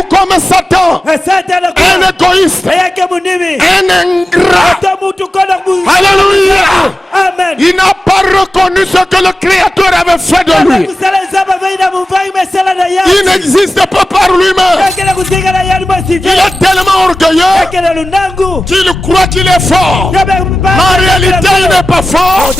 tout comme Satan, un égoïste, un ingrat. Alléluia. Amen. Il n'a pas reconnu ce que le Créateur avait fait de lui. Il n'existe pas par lui-même. Il est tellement orgueilleux qu'il croit qu'il est fort. Mais en réalité, il n'est pas fort.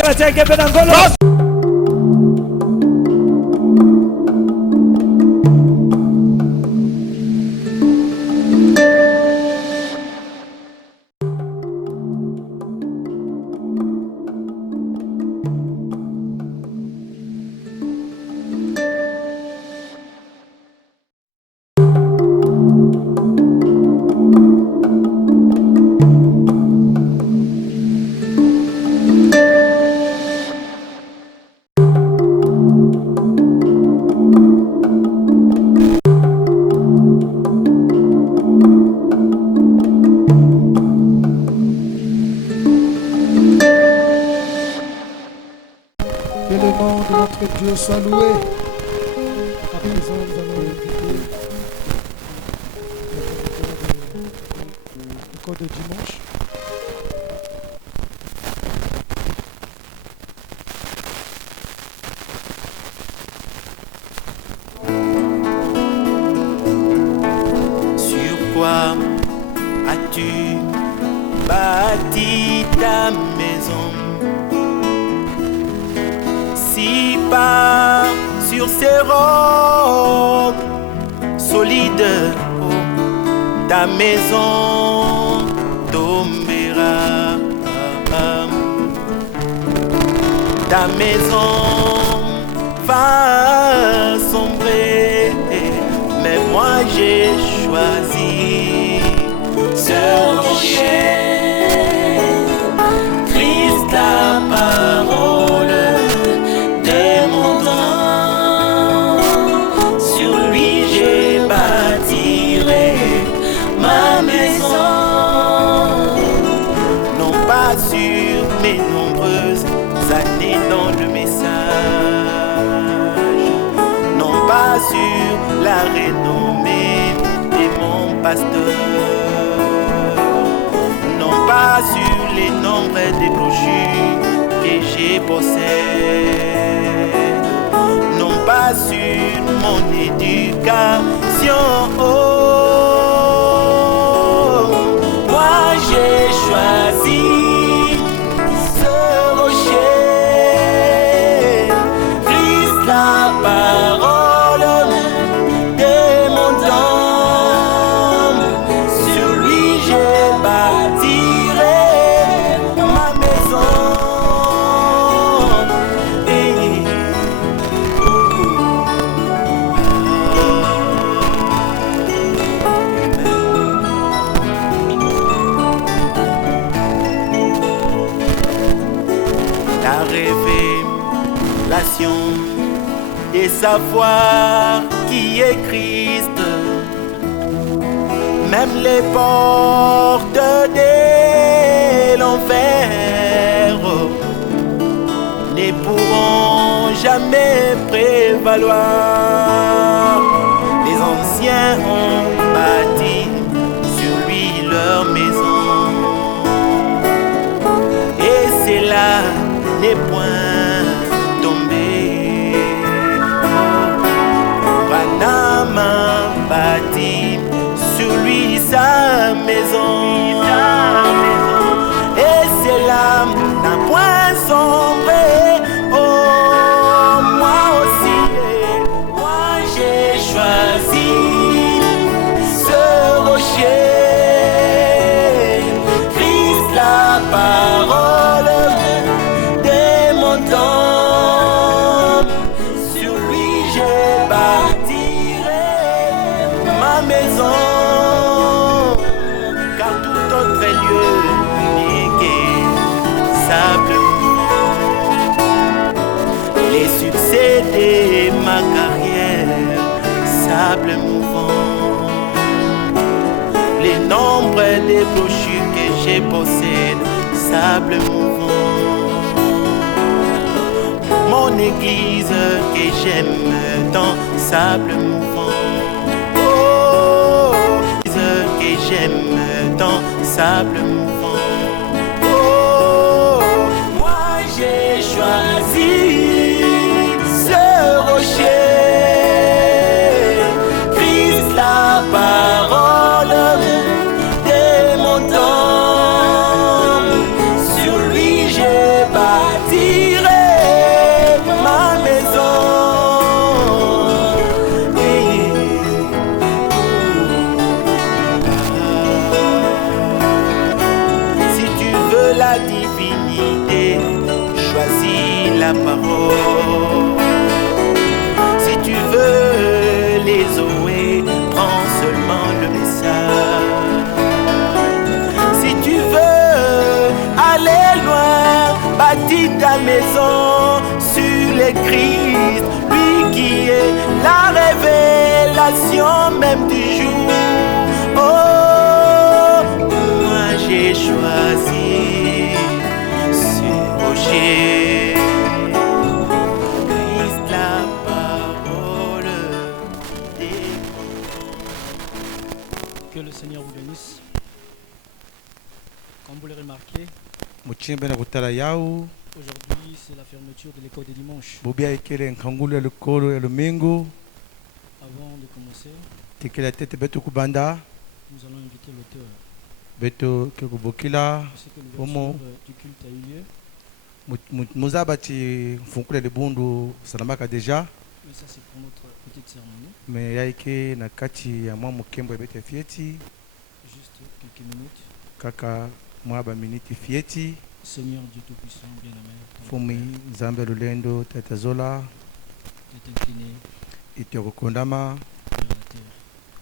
Que le nom de notre Dieu soit loué. À présent, nous allons inviter le code de dimanche. Sur quoi as-tu bâti ta maison? Si pas sur ces rocs solides, oh, ta maison tombera. Ta maison va sombrer, mais moi j'ai choisi ce rocher, Christ la parole de mon temps. Sur lui j'ai bâtirai ma maison, non pas sur mes nombreuses années dans le message, non pas sur la renommée de mon pasteur, non pas sur les nombres de brochures que j'ai possède, non pas sur mon éducation. Oh, moi j'ai choisi ce rocher, Christ la parole de mon temps. Sur lui j'ai bâtirai ma maison. La révélation et savoir qui est Christ, même les portes de l'enfer ne pourront jamais prévaloir. Les anciens ont bâti sur lui leur maison, et c'est là n'est point tombé. Branham a bâti sur lui sa maison, et c'est là n'a point sombré. Oh, moi aussi, moi j'ai choisi ce rocher, Christ la parole de mon temps. Sur lui j'ai bâtirai ma maison, car tout autre lieu n'est que sable. Les succès de ma carrière, sable mouvant. Les nombres des brochures que je possède, sable mouvant. Mon église que j'aime tant, sable mouvant. Oh, j'aime ton sable mouvant. Oh, moi j'ai choisi ce rocher, Christ la parole des montagnes. Sur lui je bâtirai ma maison. Si tu veux la divinité, choisis la parole. Si tu veux les Zoé, prends seulement le message. Si tu veux aller loin, bâtis ta maison sur le Christ, lui qui est la révélation même du jour. Oh, moi j'ai choisi ce rocher, Christ la parole des Que le Seigneur vous bénisse. Comme vous l'avez remarqué, Muchimbe na kutala yau aujourd'hui c'est la fermeture de l'école de dimanche. bubia ikele nkangulu ya lukolo ya lumingu Avant de commencer, tikela tete betu kubanda nous allons inviter l'auteur. betu kekubukila Je sais que Homo. l'ouverture du culte a eu lieu, muzaba ti mfunkule libundu salamaka deja mais ça c'est pour notre petite cérémonie. me yaike na kati ya mwa mukembo ebete fieti Juste quelques minutes. kaka mwa baminiti fieti Seigneur Dieu Tout-Puissant, bien-aimé, fumi nzambe lulendo tatazola de t'incliner iti okukundama vers la terre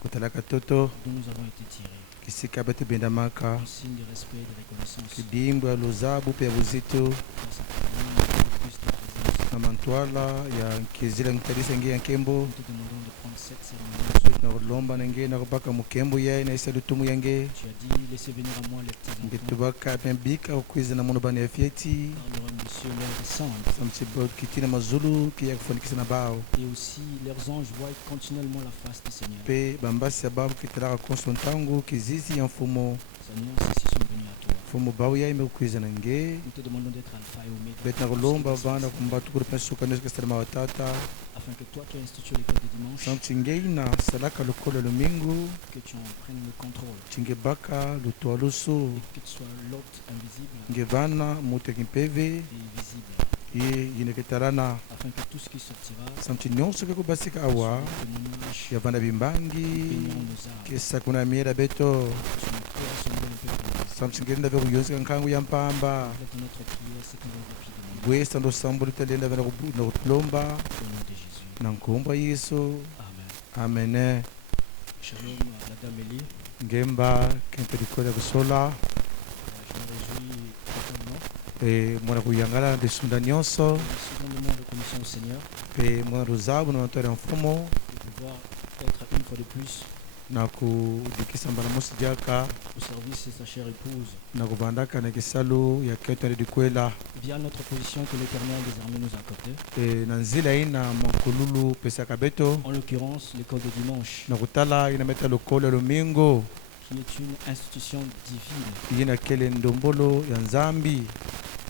kutalaka toto dont nous avons été tirés. kisika bete bendamaka En signe de respect et de reconnaissance kidimbu ya luzabu pe ya buzito dans cette famille, plus de présence. na mantwala ya nkizila nkitalisa nge ya nkembo Nous te demandons de prendre cette cérémonie. na kulomba nenge na kubaka mukembo ye na isa lutumu yange Tu as dit, laissez venir à moi les petits enfants, ngitubaka pembika ukwiza na muno bana ya fieti car le royaume des cieux leur descend. samchibo kitina mazulu kiya kufanikisa na bao Et aussi, leurs anges voient continuellement la face du Seigneur. pe bambasi ya babu kitalaka konso ntangu kizizi ya mfumo Seigneur, ceux-ci sont venus à toi. mfumo bao ya ime ukwiza na nge Nous te demandons d'être alpha et oméga, beti na kulomba bana kumbatu kuri pensuka nesu kastalama watata afin que toi qui as institué l'école de dimanche, samchingei na salaka lukolo lumingu que tu en prennes le contrôle chingebaka lutoa lusu et que tu sois l'hôte invisible ngevana mute kimpeve et visible, ye yineketalana afin que tout ce qui sortira samchi nyonso kekubasika soit awa un témoignage yavana bimbangi bénirant nos âmes. kesa kuna miera beto Tu nous fais rassembler un peu plus. samchingenda vekuyonzeka nkangu ya mpamba Complète notre prière, c'est qu'on va rapidement. bwesa ndosambula talenda vena kulomba Au nom de Jésus. na nkumba yesu Amen. amene Shalom à la dame Elie. ngemba kempelikola kusola Je me réjouis totalement. mwana kuyangala bisunda nyonso Secondement, reconnaissant au Seigneur pe mwana ruzabu na matwala ya mfumo de pouvoir être une fois de plus na kudikisa mbala mosi jaka au service de sa chère épouse, na kuvandaka na kisalu ya ketwale dikwela via notre position que l'Éternel désormais nous a accordée. na nzila ina makululu pesaka beto En l'occurrence, l'école de dimanche, na kutala ina meta lokolo ya lumingo qui est une institution divine, ina kele ndombolo ya nzambi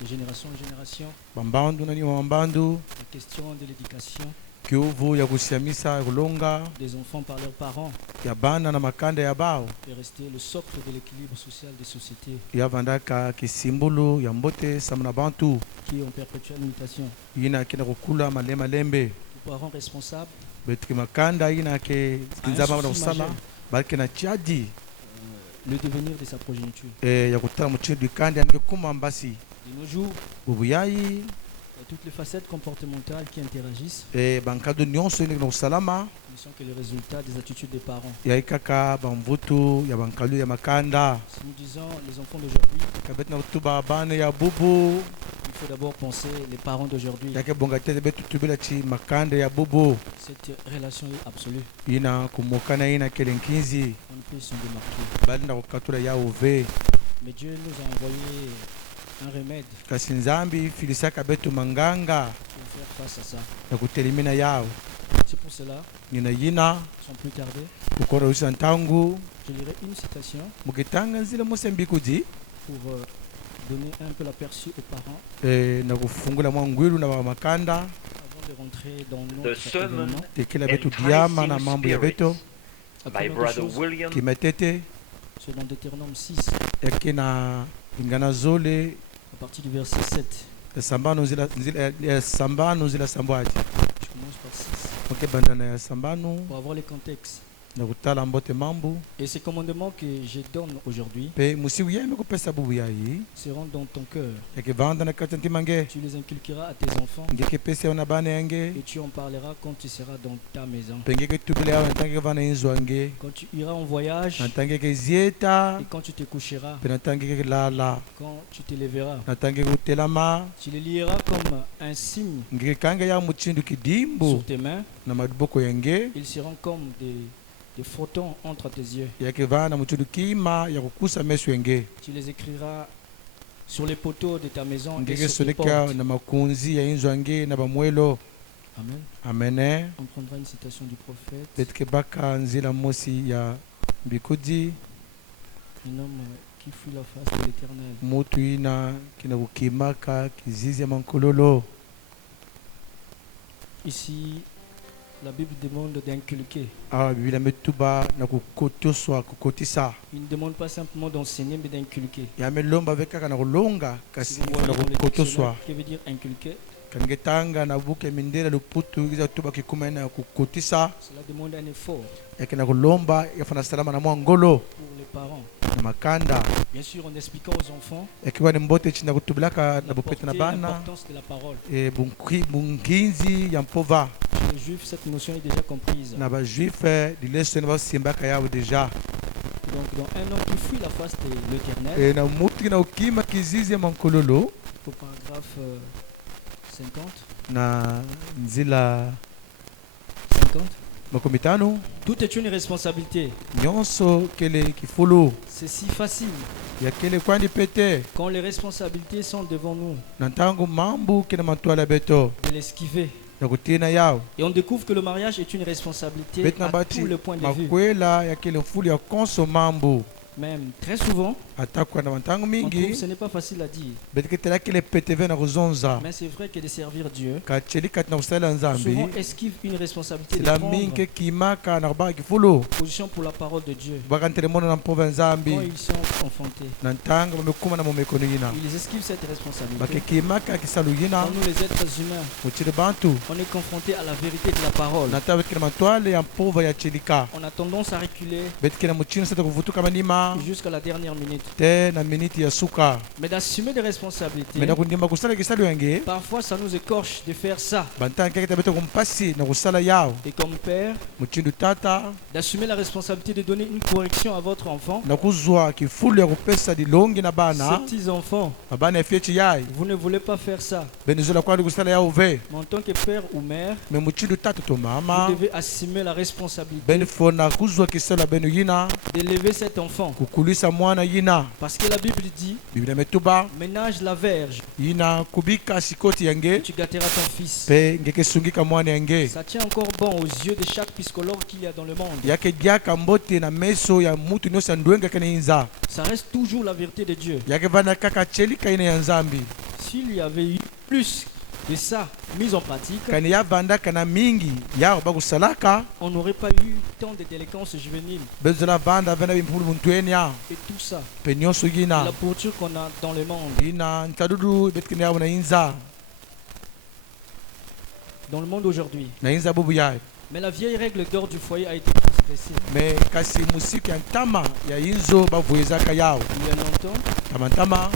de génération en génération. bambandu nani wa bambandu La question de l'éducation kiuvu ya kusiamisa ya kulonga des enfants par leurs parents ya bana na makanda ya bao est restée le socle de l'équilibre social des sociétés yavandaka kisimbulu ya mbote samuna bantu qui est en perpétuelle mutation. ina kina kukula malema lembe Les parents responsables betuki makanda ina ke kinzama na souci kusala majeur. balike na chadi le devenir de sa progéniture. ya kutala muchindu kandi anike kuma mbasi De nos jours, bubuyayi toutes les facettes comportementales qui interagissent bankadu nyonso ine na kusalama ne sont que le résultat des attitudes des parents. yaikaka bamvutu ya bankalu ya makanda Si nous disons les enfants d'aujourd'hui, kabeti na kutuba bana ya bubu il faut d'abord penser les parents d'aujourd'hui. yake bonga tete betu tubila chi makanda ya bubu Cette relation est absolue. ina kumukana ina kelenkinzi On ne peut s'en démarquer. bali na kukatula ya uve Mais Dieu nous a envoyé un remède kasi nzambi filisaka betu manganga pour faire face à ça. ya kutelimina yao C'est pour cela, nina yina sans plus tarder, kukora usa ntangu Je lirai une citation mukitanga nzila musi mbikudi pour donner un peu l'aperçu aux parents na kufungula mwangwilu na makanda avant de rentrer dans The notre sermon événement. tekela betu diama na Enticing mambo ya Spirit beto La by première Brother chose, William kimetete c'est dans Deutéronome 6, yake na ingana zole à partir du verset 7. sambano nzila sambwaji Je commence par 6 oke bandana ya sambano pour avoir les contextes. na kutala mbote mambo Et ces commandements que je donne aujourd'hui pe musiku yeme kupesa bubu yayi seront dans ton cœur. yake vanda na kati ntimange Tu les inculqueras à tes enfants ngeke pesa na bana yange et tu en parleras quand tu seras dans ta maison. pe ngeke tubile yawe ntange vana inzwange Quand tu iras en voyage nantange ke zieta et quand tu te coucheras, pe nantange ke lala quand tu te lèveras. nantange kutelama Tu les lieras comme un signe ngeke kanga ya muchindu sur kidimbu tes mains. na maboko yange Ils seront comme des photons entre tes yeux. yake vana muchindu kima ya kukusa meso yange Tu les écriras sur les poteaux de ta maison et ngeke sur tes soleka portes. na makunzi ya inzwange na bamwelo Amen. amene On prendra une citation du prophète. petike baka nzila mosi ya mbikudi Un homme qui fuit la face de l'Éternel. mutu ina kina kukimaka kizizi ya mankololo Ici, la Bible demande d'inculquer. awa biblia metuba na kukotoswa kukotisa Il ne demande pas simplement d'enseigner, mais d'inculquer. yamelomba ve kaka na kulonga Si kasi vous voyez na dans le kukotoswa dictionnaire, que veut dire inculquer? kangetanga na buke mindela luputu iza tuba kikuma na kukotisa Cela demande un effort yake na kulomba yafana salama na mwangolo pour les parents. na makanda Bien sûr, en expliquant aux enfants yakiwa ni mbote china kutubilaka la na bupete na portée, bana l'importance de la parole. bunginzi ya mpova Chez les Juifs, cette notion est déjà comprise. na bajuife lileso ni basimbaka yabo deja Donc, dans un homme qui fuit la face de l'Éternel, na mutu kina ukima kizizi ya mankololo au paragraphe 50, na nzila 50, makumi tano tout est une responsabilité. nyonso kele kifulu C'est si facile ya kele kwandi pete quand les responsabilités sont devant nous na ntango mambu kina matwala beto de l'esquiver. na kutina yao Et on découvre que le mariage est une responsabilité beti na à bati tous les points de vue. makwela ya kele mfulu ya konso mambu Même très souvent, atakwa na mantango on trouve que mingi ce n'est pas facile à dire. beti ketela kele peteve na kuzonza Mais c'est vrai que de servir Dieu, kacheli kati na kusalela nzambi souvent esquive une responsabilité de sila prendre mingi kimaka na kubaka kifulu position pour la parole de Dieu. bakantele mono na mpova ya Quand nzambi ils sont confrontés, na ntango bamekuma na momekono yina ils esquivent cette responsabilité. bakekimaka kisalu yina Quand nous, les êtres humains, muchili bantu on est confrontés à la vérité de la parole, na tabe kina matwale ya mpova ya chelika on a tendance à reculer beti kina muchino sata kuvutuka manima jusqu'à la dernière minute. te na miniti ya suka Mais d'assumer des responsabilités, mena kundima kusala kisalu yange parfois ça nous écorche de faire ça. bantanga keketa beto kumpasi na kusala yao Et comme père, muchindu tata d'assumer la responsabilité de donner une correction à votre enfant. na kuzwa kifulu ya kupesa dilongi na Ces bana petits-enfants, mabana efiechi yai vous ne voulez pas faire ça. benizola kwandi kusala yao ve Mais en tant que père ou mère, me muchindu tata to vous mama devez assumer la responsabilité beni fona kuzwa kisalu ya benu yina d'élever cet enfant. kukulisa mwana yina Parce que la Bible dit, biblia metuba ménage la verge, yina kubika sikoti et yange tu gâteras ton fils. pe ngekesungika mwana yange Ça tient encore bon aux yeux de chaque psychologue qu'il y a dans le monde. yake diaka mbote na meso ya mutu nyonso ya ndwenga kene inza Ça reste toujours la vérité de Dieu. yake vana kaka chelika ine ya nzambi S'il y avait eu plus de ça mis en pratique, kani yavandaka na mingi yao bakusalaka on n'aurait pas eu tant de délinquance juvénile bezola vanda vena bimpulu muntweni yao et tout ça. pe nyonso yina La pourriture qu'on a dans le monde. yina ntadudu betikini yao na inza Dans le monde aujourd'hui. na inza bubu yayo Mais la vieille règle d'or du foyer a été transgressée. me kasi musiku ya ntama ya inzo bavuyezaka yao Il y a longtemps, tamantama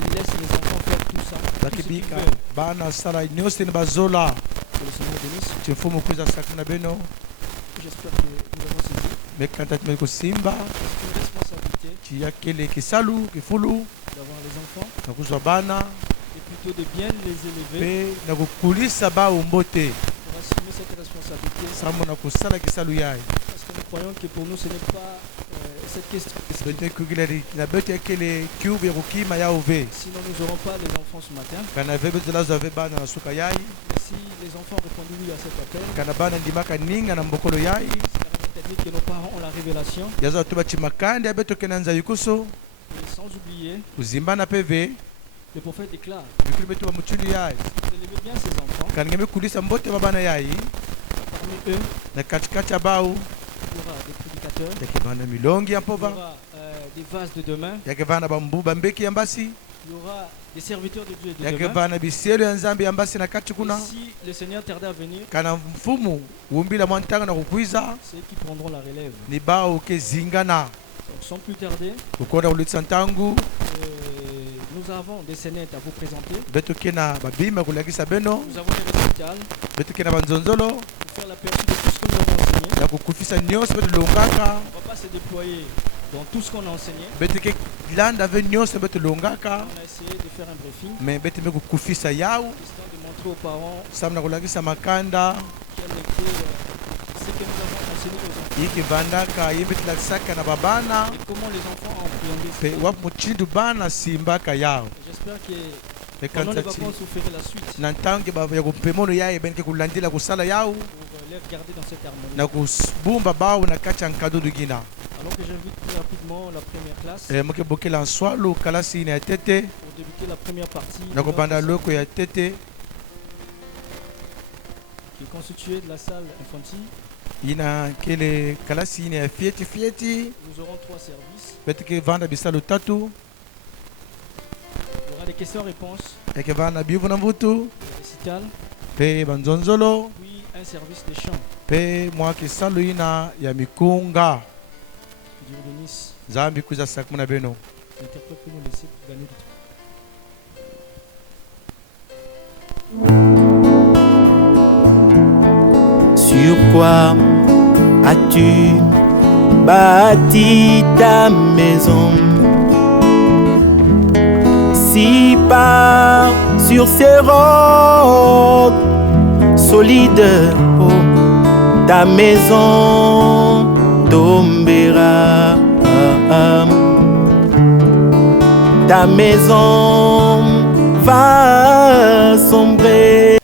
ils laissent les enfants faire tout ça. Tout ce qu'ils bakibika veulent. bana sala nyonso ni bazola Que le Seigneur bénisse. chimfumu kuza sakuna na beno J'espère que nous avons saisi. mekanta timeli kusimba C'est une responsabilité chiya kele kisalu kifulu d'avoir les enfants na kuzwa bana et plutôt de bien les élever pe na kukulisa baumbo te pour assumer cette responsabilité. sambo na kusala kisalu yaye Parce que nous croyons que pour nous, ce n'est pas cette question. bete kugilari na bete kele kiubi ya kukima yao ve Sinon, nous n'aurons pas les enfants ce matin. kana ve bezola zwa ve bana na suka yayi Mais si les enfants ont répondu oui à cet appel, kana bana ndimaka ninga na mbokolo yayi c'est la technique que nos parents ont la révélation. yaza to bachimakande abeto kenanza yukuso Et sans oublier, kuzimbana peve le prophète déclare, bikuli betu bamuchulu yayi vous élevez bien ses enfants. kaningeme kulisa mbote babana yayi Parmi eux, na katikati abao il y aura des prédicateurs, yakevana milongi ya il y mpova aura des vases de demain, yakevana bambu bambeki ya mbasi il y aura des serviteurs de Dieu de demain. yakevana biselo ya nzambe ya mbasi na kati Et kuna si le Seigneur tardait à venir, kana mfumu umbila mwantanga na kukwiza c'est eux qui prendront la relève. ni bao kezingana Donc, sans plus tarder, ukonda kulitisa ntangu nous avons des scénettes à vous présenter. betu kena babima kulakisa beno Nous avons des récitals betu kena banzonzolo pour faire l'aperçu de tout ce que nous avons enseigné. na kukufisa nyonso betu longaka On ne va pas se déployer dans tout ce qu'on a enseigné. betu ke landa ve nyonso betu longaka On a essayé de faire un briefing, me betu me kukufisa yau histoire de montrer aux parents samna kulakisa makanda quel était ce que nous avons enseigné aux enfants ikivandaka yimbe tilakisaka na babana et comment les enfants ont appréhendé pe cela. wapo muchindu bana simbaka yao J'espère que pe pendant les kanzati vacances, vous ferez la suite na ntange ya kupemono yaye benke kulandila kusala yao pour les garder dans cette harmonie. na kubumba bao na kati ya nkado dugina Alors que j'invite très rapidement la première classe moke bokela nswalu kalasi ine ya tete pour débuter la première partie na de kobanda notre loko ya tete qui est constituée de la salle infantile. ina kele kalasi ine ya fieti Nous aurons 3 services. beti ke vanda bisalo tatu Il y aura des questions-réponses, yake vana bivu na mvutu des récitals, pe banzonzolo puis un service de chant. pe mwa kisalo ina ya mikunga Dieu vous bénisse. zambi kuza sakmu na beno L'interprète peut nous laisser gagner du temps. Sur quoi as-tu bâti ta maison? Si pas sur ces rocs solides, oh, ta maison tombera. Ta maison va sombrer.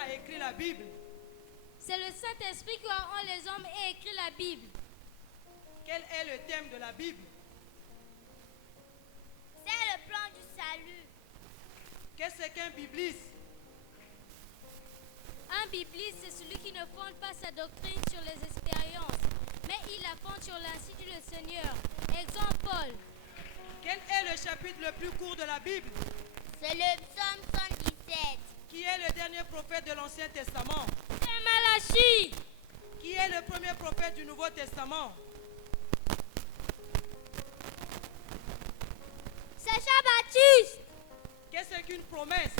a écrit la Bible? C'est le Saint-Esprit qui rend les hommes et écrit la Bible. Quel est le thème de la Bible? C'est le plan du salut. Qu'est-ce qu'un bibliste? Un bibliste, c'est celui qui ne fonde pas sa doctrine sur les expériences, mais il la fonde sur l'ainsi dit le Seigneur. Exemple Paul. Quel est le chapitre le plus court de la Bible? C'est le psaume 117. Qui est le dernier prophète de l'Ancien Testament? C'est Malachie. Qui est le premier prophète du Nouveau Testament? C'est Jean-Baptiste. Qu'est-ce qu'une promesse?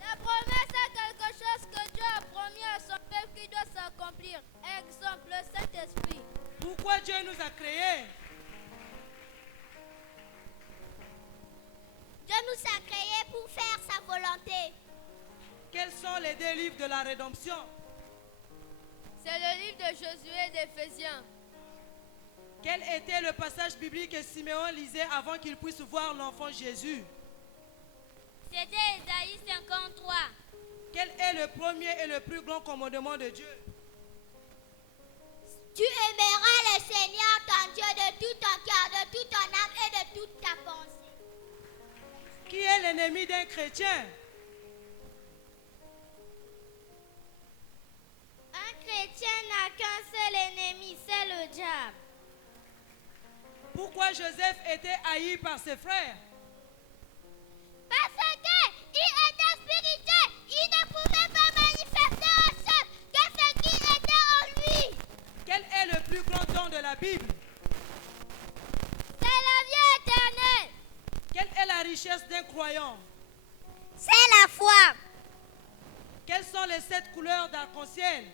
La promesse est quelque chose que Dieu a promis à son peuple qui doit s'accomplir. Exemple, le Saint-Esprit. Pourquoi Dieu nous a créés? Dieu nous a créés pour faire sa volonté. Quels sont les deux livres de la rédemption? C'est le livre de Josué et d'Éphésiens. Quel était le passage biblique que Siméon lisait avant qu'il puisse voir l'enfant Jésus? C'était Ésaïe 53. Quel est le premier et le plus grand commandement de Dieu? Tu aimeras le Seigneur ton Dieu de tout ton cœur, de toute ton âme et de toute ta pensée. Qui est l'ennemi d'un chrétien? Un chrétien n'a qu'un seul ennemi, c'est le diable. Pourquoi Joseph était haï par ses frères? Parce qu'il était spirituel, il ne pouvait pas manifester aux choses que ce qui était en lui. Quel est le plus grand don de la Bible? C'est la vie éternelle. Quelle est la richesse d'un croyant? C'est la foi. Quelles sont les 7 couleurs d'arc-en-ciel?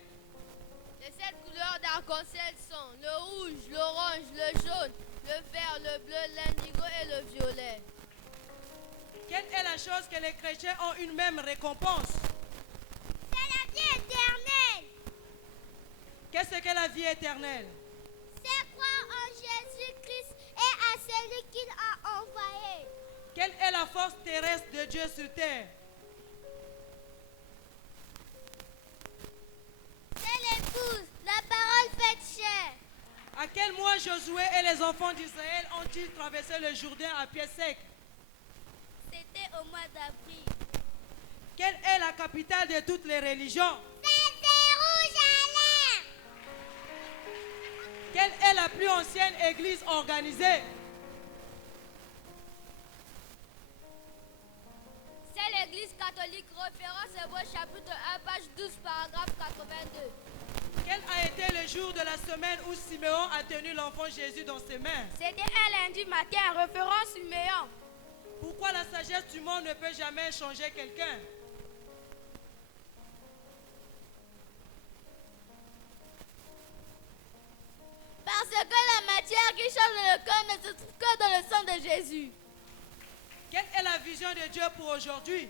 Les 7 couleurs d'arc-en-ciel sont le rouge, l'orange, le jaune, le vert, le bleu, l'indigo et le violet. Quelle est la chose que les chrétiens ont une même récompense? C'est la vie éternelle. Qu'est-ce que la vie éternelle? C'est croire en Jésus-Christ et à celui qu'il a envoyé. Quelle est la force terrestre de Dieu sur terre? C'est l'épouse, la parole faite chair. À quel mois Josué et les enfants d'Israël ont-ils traversé le Jourdain à pied sec? C'était au mois d'avril. Quelle est la capitale de toutes les religions? C'est Jérusalem. Quelle est la plus ancienne église organisée? C'est l'église catholique, référence Hébreux chapitre 1, page 12, paragraphe 82. Quel a été le jour de la semaine où Siméon a tenu l'enfant Jésus dans ses mains? C'était un lundi matin, référence Siméon. Pourquoi la sagesse du monde ne peut jamais changer quelqu'un? Parce que la matière qui change le corps ne se trouve que dans le sang de Jésus. Quelle est la vision de Dieu pour aujourd'hui?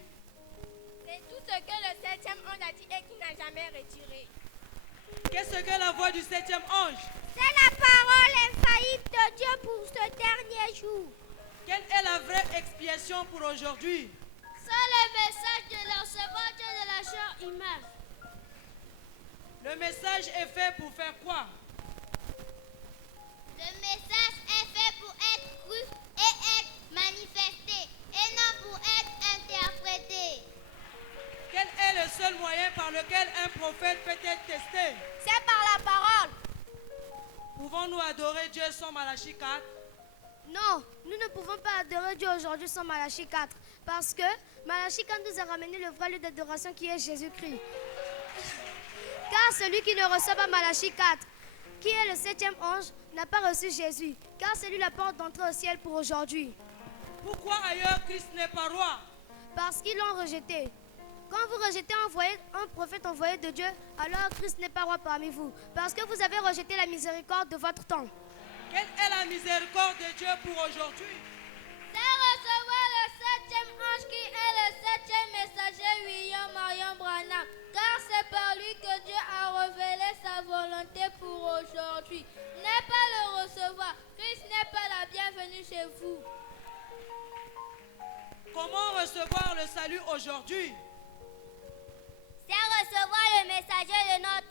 C'est tout ce que le 7e ange a dit et qui n'a jamais retiré. Qu'est-ce que la voix du 7e ange? C'est la parole infaillible de Dieu pour ce dernier jour. Quelle est la vraie expiation pour aujourd'hui? C'est le message de l'enseignement de la chair humaine. Le message est fait pour faire quoi? Le message est fait pour être cru et être manifesté, et non pour être interprété. Quel est le seul moyen par lequel un prophète peut être testé? C'est par la parole. Pouvons-nous adorer Dieu sans Malachie 4? Non, nous ne pouvons pas adorer Dieu aujourd'hui sans Malachie 4. Parce que Malachie 4 nous a ramené le vrai lieu d'adoration qui est Jésus-Christ. Car celui qui ne reçoit pas Malachie 4, qui est le 7e ange, n'a pas reçu Jésus. Car c'est lui la porte d'entrée au ciel pour aujourd'hui. Pourquoi ailleurs Christ n'est pas roi? Parce qu'ils l'ont rejeté. Quand vous rejetez un prophète envoyé de Dieu, alors Christ n'est pas roi parmi vous. Parce que vous avez rejeté la miséricorde de votre temps. Quelle est la miséricorde de Dieu pour aujourd'hui? C'est recevoir le 7e ange qui est le 7e messager William Marion Branham. Car c'est par lui que Dieu a révélé sa volonté pour aujourd'hui. N'est pas le recevoir. Christ n'est pas la bienvenue chez vous. Comment recevoir le salut aujourd'hui? C'est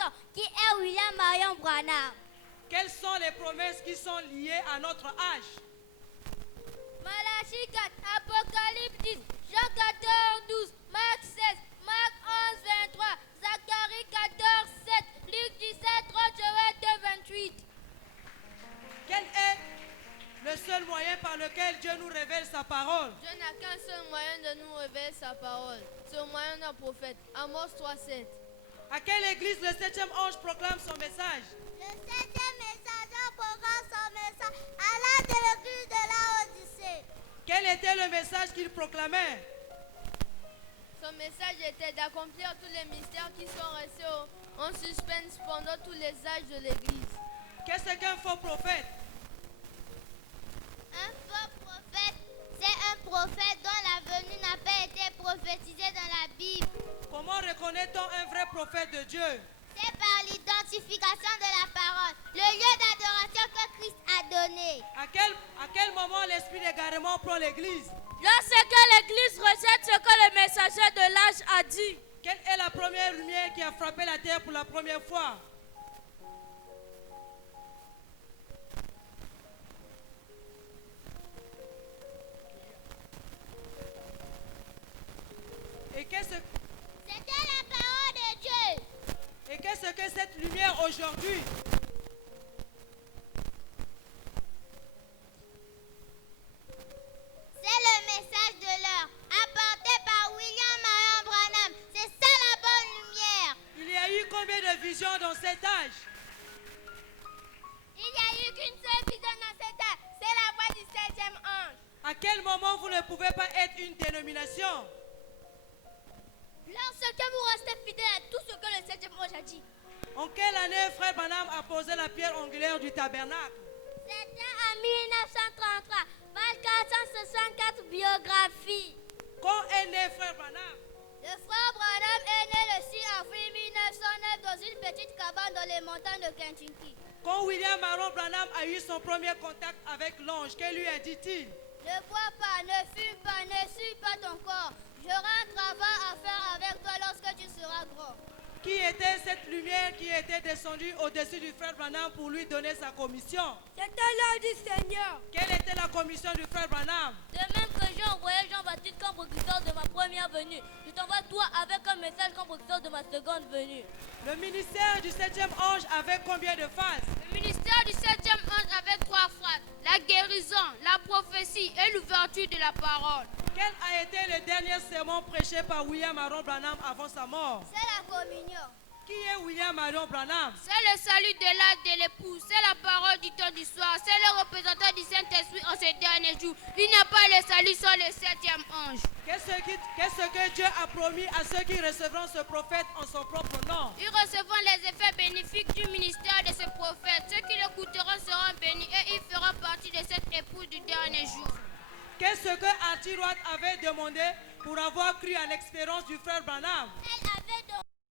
ans, qui est William Marion Branham. Quelles sont les promesses qui sont liées à notre âge? Malachie 4, Apocalypse 10, Jean 14, 12, Marc 16, Marc 11, 23, Zacharie 14, 7, Luc 17, 30, Joël 2, 28. Quel est le seul moyen par lequel Dieu nous révèle sa parole? Dieu n'a qu'un seul moyen de nous révéler sa parole. C'est au moyen d'un prophète. Amos 3, 7. À quelle église le 7e ange proclame son message? Le 7e messager proclame son message à la de l'église de Laodicée. Quel était le message qu'il proclamait? Son message était d'accomplir tous les mystères qui sont restés en suspense pendant tous les âges de l'Église. Qu'est-ce qu'un faux prophète? Un faux prophète, c'est un prophète dont la venue n'a pas été prophétisée dans la Bible. Comment reconnaît-on un vrai prophète de Dieu? C'est par l'identification de la parole, le lieu d'adoration que Christ a donné. À quel moment l'esprit d'égarement prend l'église? Lorsque l'Église rejette ce que le messager de l'âge a dit. Quelle est la première lumière qui a frappé la terre pour la première fois? Et C'était la parole de Dieu. Et qu'est-ce que cette lumière aujourd'hui? C'est le message de l'heure, apporté par William Marion Branham. C'est ça la bonne lumière. Il y a eu combien de visions dans cet âge? Il n'y a eu qu'une seule vision dans cet âge. C'est la voix du 7e ange. À quel moment vous ne pouvez pas être une dénomination? Lorsque vous restez fidèle à tout ce que le 7e ange a dit. En quelle année Frère Branham a posé la pierre angulaire du tabernacle? C'était en 1933, page 464 biographie. Quand est né Frère Branham? Le frère Branham est né le 6 avril 1909 dans une petite cabane dans les montagnes de Kentucky. Quand William Marion Branham a eu son premier contact avec l'ange, que lui a dit-il? Ne bois pas, ne fume pas, ne suis pas ton corps. J'aurai un travail à faire avec toi lorsque tu seras grand. Qui était cette lumière qui était descendue au-dessus du frère Branham pour lui donner sa commission? C'était l'heure du Seigneur. Quelle était la commission du frère Branham? De même que j'ai envoyé Jean-Baptiste comme précurseur de ma première venue, je t'envoie toi avec un message comme précurseur de ma seconde venue. Le ministère du 7e ange avait combien de phases? Le ministère du 7e ange avait 3 phases: la guérison, la prophétie et l'ouverture de la parole. Quel a été le dernier sermon prêché par William Marion Branham avant sa mort? C'est la communion. Qui est William Marion Branham? C'est le salut de l'âge de l'époux, c'est la parole du temps du soir, c'est le représentant du Saint-Esprit en ces derniers jours. Il n'y a pas le salut sans le 7e ange. Qu'est-ce que Dieu a promis à ceux qui recevront ce prophète en son propre nom? Ils recevront les effets bénéfiques du ministère de ce prophète. Ceux qui l'écouteront seront bénis et ils feront partie de cette épouse du dernier jour. Qu'est-ce que Antiroite avait demandé pour avoir cru à l'expérience du frère Branham? Elle avait demandé